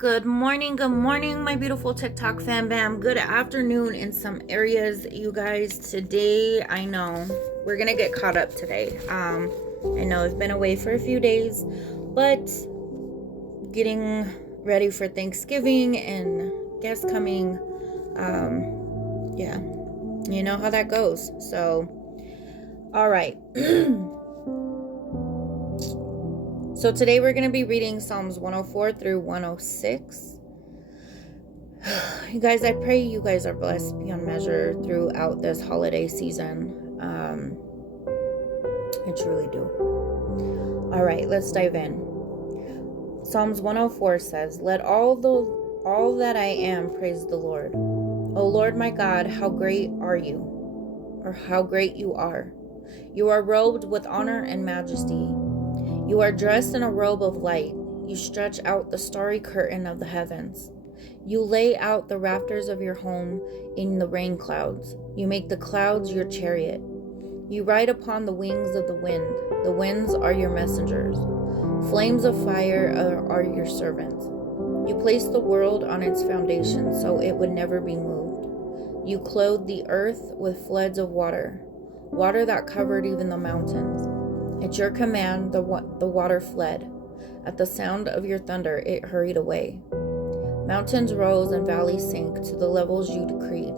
Good morning, my beautiful TikTok fam bam. Good afternoon in some areas, you guys. Today, I know we're gonna get caught up today. I know I've been away for a few days, but getting ready for Thanksgiving and guests coming. Yeah, you know how that goes. So, all right. So today we're going to be reading Psalms 104 through 106. You guys, I pray you guys are blessed beyond measure throughout this holiday season. I truly do. All right, let's dive in. Psalms 104 says, "Let all that I am praise the Lord. O Lord my God, how great are you, or how great you are. You are robed with honor and majesty. You are dressed in a robe of light. You stretch out the starry curtain of the heavens. You lay out the rafters of your home in the rain clouds. You make the clouds your chariot. You ride upon the wings of the wind. The winds are your messengers. Flames of fire are your servants. You placed the world on its foundation so it would never be moved. You clothed the earth with floods of water that covered even the mountains. At your command, the water fled. At the sound of your thunder, it hurried away. Mountains rose and valleys sank to the levels you decreed.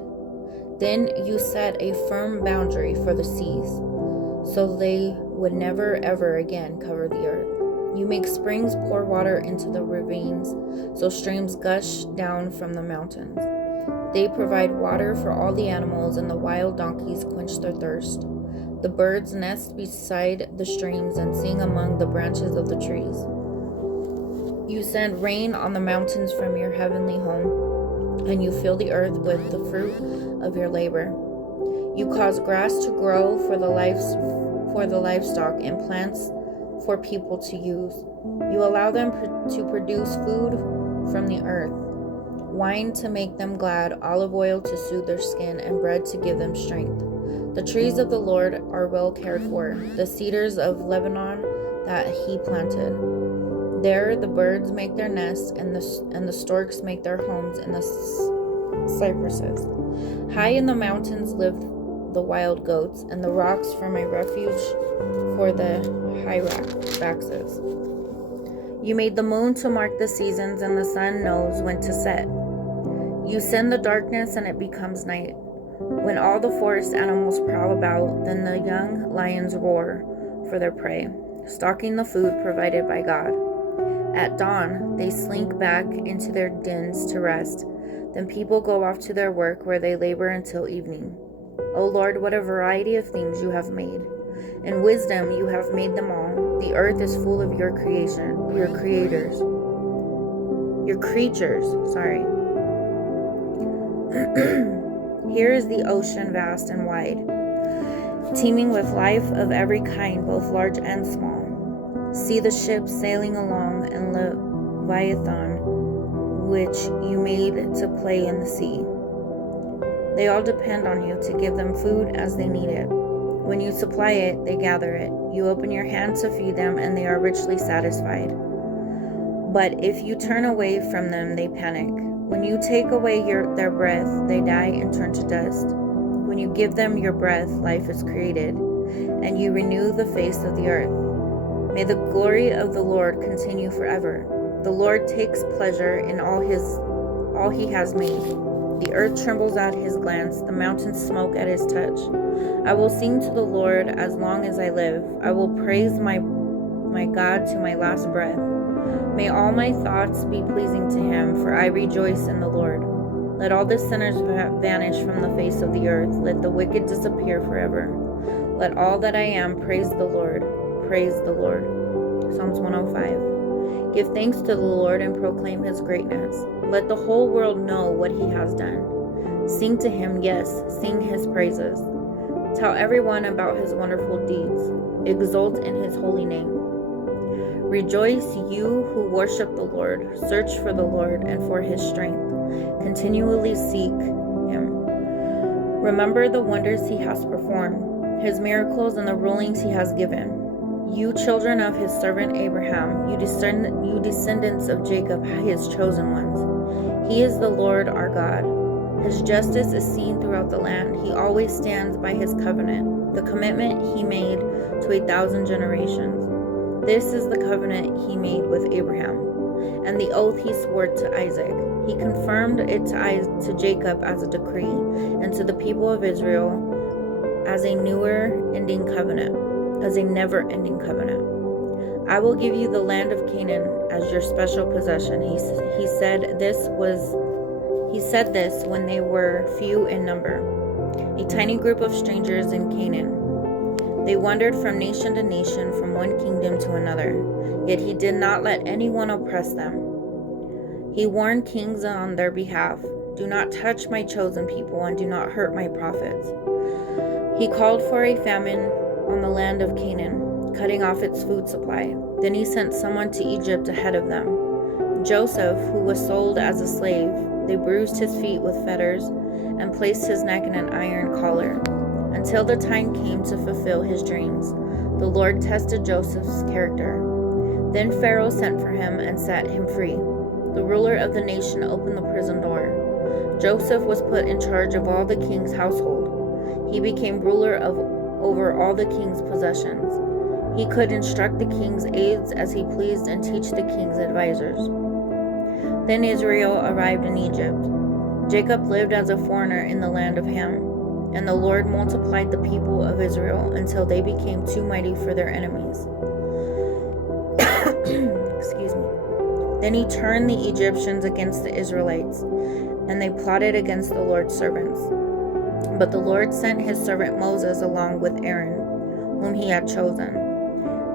Then you set a firm boundary for the seas, so they would never ever again cover the earth. You make springs pour water into the ravines, so streams gush down from the mountains. They provide water for all the animals, and the wild donkeys quench their thirst. The birds nest beside the streams and sing among the branches of the trees. You send rain on the mountains from your heavenly home, and you fill the earth with the fruit of your labor. You cause grass to grow for the livestock and plants for people to use. You allow them to produce food from the earth, wine to make them glad, olive oil to soothe their skin, and bread to give them strength. The trees of the Lord are well cared for, the cedars of Lebanon that he planted. There the birds make their nests, and the storks make their homes in the cypresses. High in the mountains live the wild goats, and the rocks form a refuge for the hyraxes. You made the moon to mark the seasons, and the sun knows when to set. You send the darkness, and it becomes night. When all the forest animals prowl about, then the young lions roar for their prey, stalking the food provided by God. At dawn, they slink back into their dens to rest. Then people go off to their work where they labor until evening. O Lord, what a variety of things you have made. In wisdom you have made them all. The earth is full of your creation, your creatures. Here is the ocean vast and wide, teeming with life of every kind, both large and small. See the ships sailing along, and Leviathan, which you made to play in the sea. They all depend on you to give them food as they need it. When you supply it, they gather it. You open your hand to feed them, and they are richly satisfied. But if you turn away from them, they panic. When you take away their breath, they die and turn to dust. When you give them your breath, life is created, and you renew the face of the earth. May the glory of the Lord continue forever. The Lord takes pleasure in all he has made. The earth trembles at his glance, the mountains smoke at his touch. I will sing to the Lord as long as I live. I will praise my God to my last breath. May all my thoughts be pleasing to him, for I rejoice in the Lord. Let all the sinners vanish from the face of the earth. Let the wicked disappear forever. Let all that I am praise the Lord. Praise the Lord. Psalms 105. Give thanks to the Lord and proclaim his greatness. Let the whole world know what he has done. Sing to him, yes, sing his praises. Tell everyone about his wonderful deeds. Exult in his holy name. Rejoice, you who worship the Lord. Search for the Lord and for his strength. Continually seek him. Remember the wonders he has performed, his miracles and the rulings he has given. You children of his servant Abraham, you descendants of Jacob, his chosen ones. He is the Lord our God. His justice is seen throughout the land. He always stands by his covenant, the commitment he made to 1,000 generations. This is the covenant he made with Abraham, and the oath he swore to Isaac. He confirmed it to Jacob as a decree, and to the people of Israel as a never-ending covenant. I will give you the land of Canaan as your special possession. He said this when they were few in number, a tiny group of strangers in Canaan. They wandered from nation to nation, from one kingdom to another, yet he did not let anyone oppress them. He warned kings on their behalf, "Do not touch my chosen people and do not hurt my prophets." He called for a famine on the land of Canaan, cutting off its food supply. Then he sent someone to Egypt ahead of them. Joseph, who was sold as a slave, they bruised his feet with fetters and placed his neck in an iron collar, until the time came to fulfill his dreams. The Lord tested Joseph's character. Then Pharaoh sent for him and set him free. The ruler of the nation opened the prison door. Joseph was put in charge of all the king's household. He became ruler over all the king's possessions. He could instruct the king's aides as he pleased and teach the king's advisors. Then Israel arrived in Egypt. Jacob lived as a foreigner in the land of Ham, and the Lord multiplied the people of Israel until they became too mighty for their enemies. Excuse me. Then he turned the Egyptians against the Israelites, and they plotted against the Lord's servants. But the Lord sent his servant Moses along with Aaron, whom he had chosen.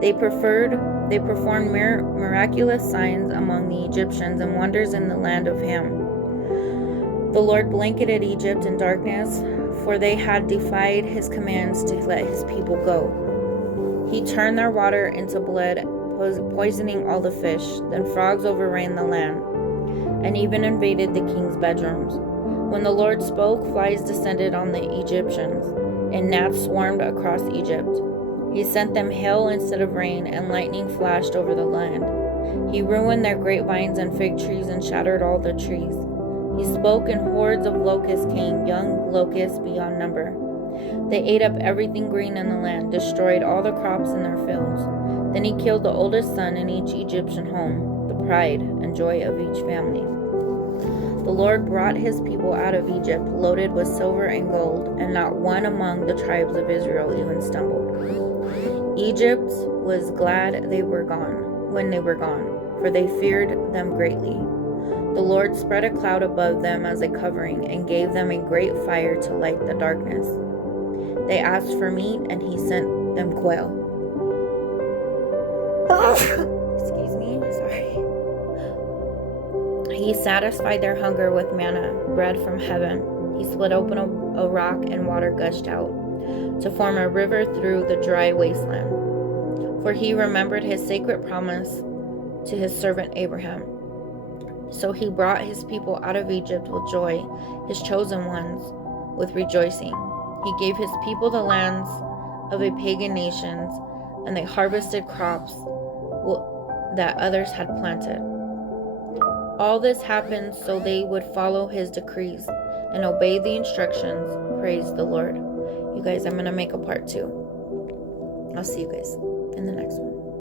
They performed miraculous signs among the Egyptians and wonders in the land of Ham. The Lord blanketed Egypt in darkness, for they had defied his commands to let his people go. He turned their water into blood, poisoning all the fish. Then frogs overran the land, and even invaded the king's bedrooms. When the Lord spoke, flies descended on the Egyptians, and gnats swarmed across Egypt. He sent them hail instead of rain, and lightning flashed over the land. He ruined their grapevines and fig trees and shattered all the trees. He spoke, and hordes of locusts came, young locusts beyond number. They ate up everything green in the land, destroyed all the crops in their fields. Then he killed the oldest son in each Egyptian home, the pride and joy of each family. The Lord brought his people out of Egypt, loaded with silver and gold, and not one among the tribes of Israel even stumbled. Egypt was glad when they were gone, for they feared them greatly. The Lord spread a cloud above them as a covering, and gave them a great fire to light the darkness. They asked for meat, and he sent them quail. Excuse me, sorry. He satisfied their hunger with manna, bread from heaven. He split open a rock, and water gushed out, to form a river through the dry wasteland. For he remembered his sacred promise to his servant Abraham. So he brought his people out of Egypt with joy, his chosen ones with rejoicing. He gave his people the lands of a pagan nations, and they harvested crops that others had planted. All this happened so they would follow his decrees and obey the instructions. Praise the Lord. You guys, I'm going to make a part 2. I'll see you guys in the next one.